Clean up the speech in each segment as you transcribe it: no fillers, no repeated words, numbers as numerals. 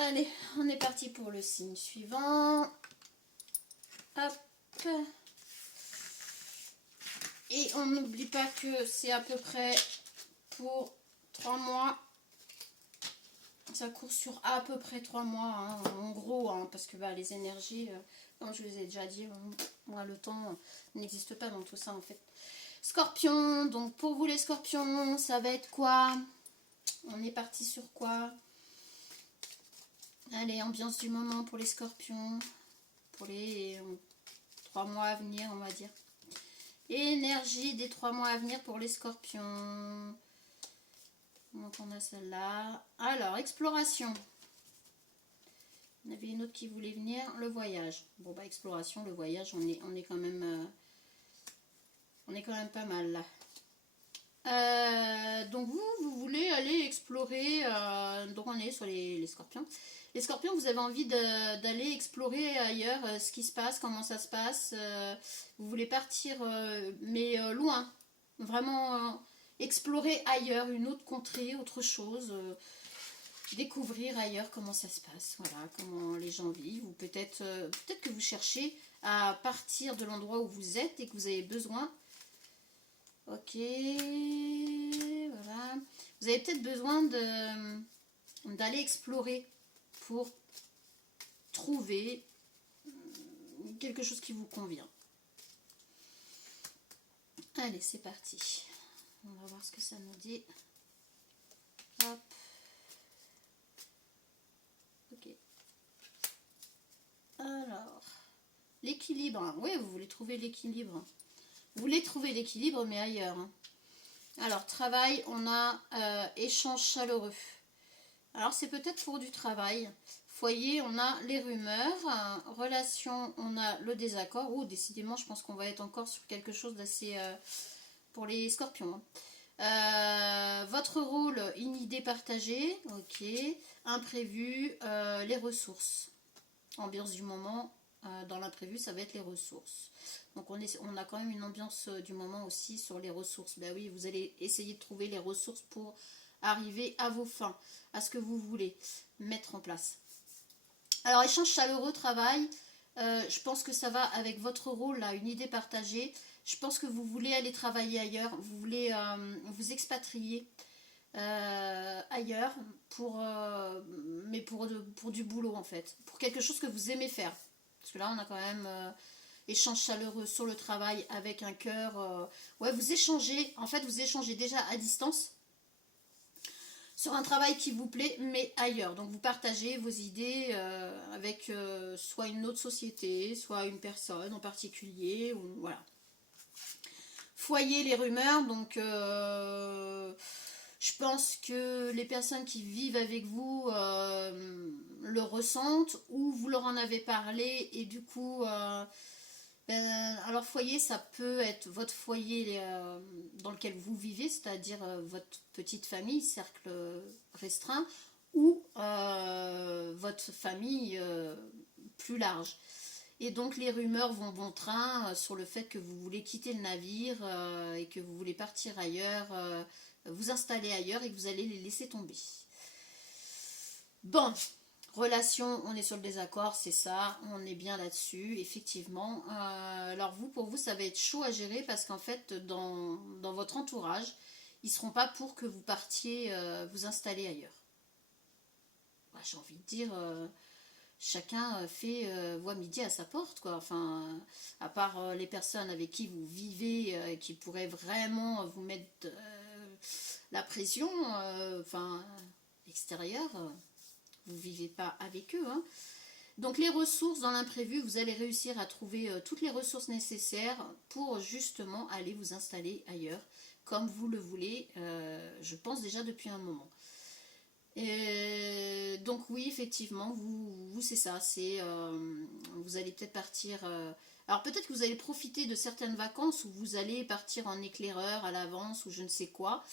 Allez, on est parti pour le signe suivant. Hop. Et on n'oublie pas que c'est à peu près pour 3 mois. Ça court sur à peu près 3 mois, hein, en gros, hein, parce que bah, les énergies, comme je vous ai déjà dit, moi le temps n'existe pas dans tout ça en fait. Scorpion, donc pour vous les scorpions, ça va être quoi? On est parti sur quoi? Allez, ambiance du moment pour les scorpions, pour les 3 mois à venir, on va dire. Énergie des 3 mois à venir pour les scorpions. Donc on a celle-là. Alors, exploration. Il y en avait une autre qui voulait venir, le voyage. Bon bah exploration, le voyage, on est quand même pas mal là. Donc vous voulez aller explorer, donc on est sur les scorpions. Les scorpions, vous avez envie d'aller explorer ailleurs ce qui se passe, comment ça se passe. Vous voulez partir, mais loin. Vraiment explorer ailleurs, une autre contrée, autre chose. Découvrir ailleurs comment ça se passe, voilà, comment les gens vivent. Ou peut-être que vous cherchez à partir de l'endroit où vous êtes et que vous avez besoin. Ok, voilà. Vous avez peut-être besoin d'aller explorer pour trouver quelque chose qui vous convient. Allez, c'est parti. On va voir ce que ça nous dit. Hop. Ok. Alors, l'équilibre. Oui, vous voulez trouver l'équilibre. Vous voulez trouver l'équilibre, mais ailleurs. Alors, travail, on a échange chaleureux. Alors, c'est peut-être pour du travail. Foyer, on a les rumeurs. Relation, on a le désaccord. Oh, décidément, je pense qu'on va être encore sur quelque chose d'assez... pour les scorpions. Votre rôle, une idée partagée. Ok. Imprévu, les ressources. Ambiance du moment. Dans l'imprévu, ça va être les ressources. Donc on a quand même une ambiance du moment aussi sur les ressources. Ben oui, vous allez essayer de trouver les ressources pour arriver à vos fins, à ce que vous voulez mettre en place. Alors échange chaleureux, travail, je pense que ça va avec votre rôle là, une idée partagée. Je pense que vous voulez aller travailler ailleurs, vous voulez vous expatrier ailleurs mais pour du boulot en fait, pour quelque chose que vous aimez faire. Parce que là on a quand même échange chaleureux sur le travail avec un cœur. Ouais, vous échangez, en fait vous échangez déjà à distance sur un travail qui vous plaît, mais ailleurs. Donc vous partagez vos idées avec soit une autre société, soit une personne en particulier, ou voilà. Foyer, les rumeurs, donc je pense que les personnes qui vivent avec vous le ressentent, ou vous leur en avez parlé, et du coup... alors foyer, ça peut être votre foyer dans lequel vous vivez, c'est-à-dire votre petite famille, cercle restreint, ou votre famille plus large. Et donc les rumeurs vont bon train sur le fait que vous voulez quitter le navire et que vous voulez partir ailleurs, vous installer ailleurs et que vous allez les laisser tomber. Bon. Relation, on est sur le désaccord, c'est ça, on est bien là-dessus, effectivement. Alors pour vous, ça va être chaud à gérer parce qu'en fait, dans votre entourage, ils ne seront pas pour que vous partiez vous installer ailleurs. Bah, j'ai envie de dire, chacun fait voit midi à sa porte, quoi. Enfin, à part les personnes avec qui vous vivez, qui pourraient vraiment vous mettre la pression, enfin, extérieure. Vous ne vivez pas avec eux. Hein. Donc les ressources dans l'imprévu, vous allez réussir à trouver toutes les ressources nécessaires pour justement aller vous installer ailleurs, comme vous le voulez, je pense déjà depuis un moment. Et donc oui, effectivement, vous c'est ça, vous allez peut-être partir... alors peut-être que vous allez profiter de certaines vacances où vous allez partir en éclaireur à l'avance ou je ne sais quoi,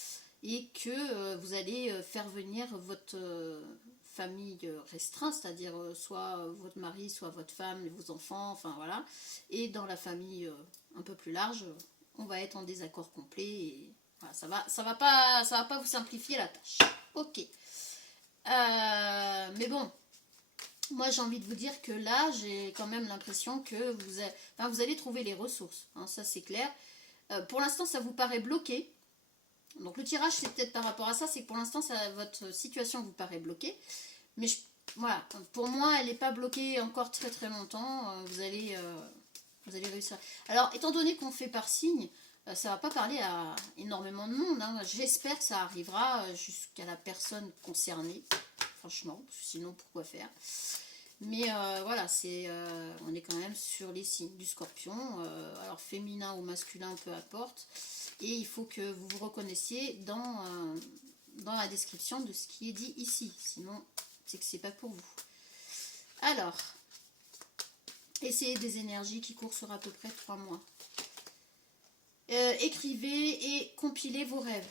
et que vous allez faire venir votre... famille restreinte, c'est-à-dire soit votre mari, soit votre femme, et vos enfants, enfin voilà. Et dans la famille un peu plus large, on va être en désaccord complet. Et voilà, ça va pas vous simplifier la tâche. Ok. Mais bon, Moi, j'ai envie de vous dire que là, j'ai quand même l'impression que vous allez trouver les ressources. Hein, ça, c'est clair. Pour l'instant, ça vous paraît bloqué. Donc, le tirage, c'est peut-être par rapport à ça. C'est que pour l'instant, votre situation vous paraît bloquée. Mais voilà, pour moi, elle n'est pas bloquée encore très très longtemps. Vous allez réussir. Alors, étant donné qu'on fait par signe, ça ne va pas parler à énormément de monde. Hein. J'espère que ça arrivera jusqu'à la personne concernée. Franchement, sinon, pourquoi faire? Mais voilà, on est quand même sur les signes du scorpion. Alors, féminin ou masculin, peu importe. Et il faut que vous vous reconnaissiez dans la description de ce qui est dit ici. Sinon, c'est que c'est pas pour vous. Alors, essayez des énergies qui courent sur à peu près 3 mois. Écrivez et compilez vos rêves.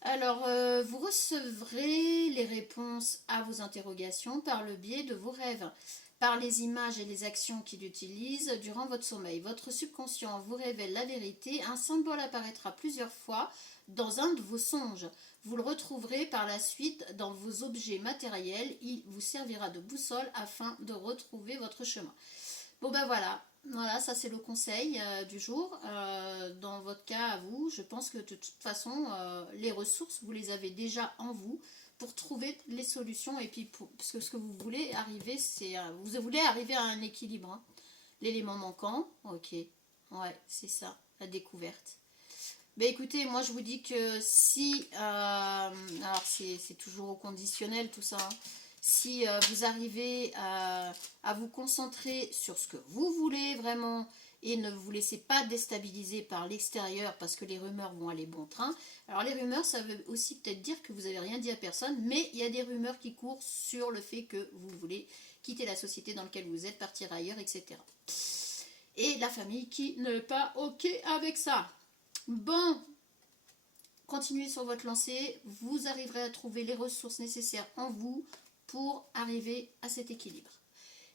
Alors, vous recevrez les réponses à vos interrogations par le biais de vos rêves, par les images et les actions qu'il utilise durant votre sommeil. Votre subconscient vous révèle la vérité. Un symbole apparaîtra plusieurs fois dans un de vos songes. Vous le retrouverez par la suite dans vos objets matériels. Il vous servira de boussole afin de retrouver votre chemin. Bon ben voilà, ça c'est le conseil du jour. Dans votre cas à vous, je pense que de toute façon, les ressources, vous les avez déjà en vous pour trouver les solutions. Et puis, parce que ce que vous voulez arriver, vous voulez arriver à un équilibre. Hein. L'élément manquant, ok, ouais, c'est ça, la découverte. Ben écoutez, moi je vous dis que si, alors c'est toujours au conditionnel tout ça, hein. Si vous arrivez à vous concentrer sur ce que vous voulez vraiment et ne vous laissez pas déstabiliser par l'extérieur parce que les rumeurs vont aller bon train. Alors les rumeurs, ça veut aussi peut-être dire que vous n'avez rien dit à personne, mais il y a des rumeurs qui courent sur le fait que vous voulez quitter la société dans laquelle vous êtes, partir ailleurs, etc. Et la famille qui n'est pas OK avec ça. Bon, continuez sur votre lancée, vous arriverez à trouver les ressources nécessaires en vous pour arriver à cet équilibre.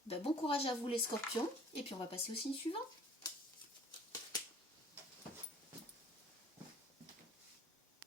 Ben, bon courage à vous les scorpions, et puis on va passer au signe suivant.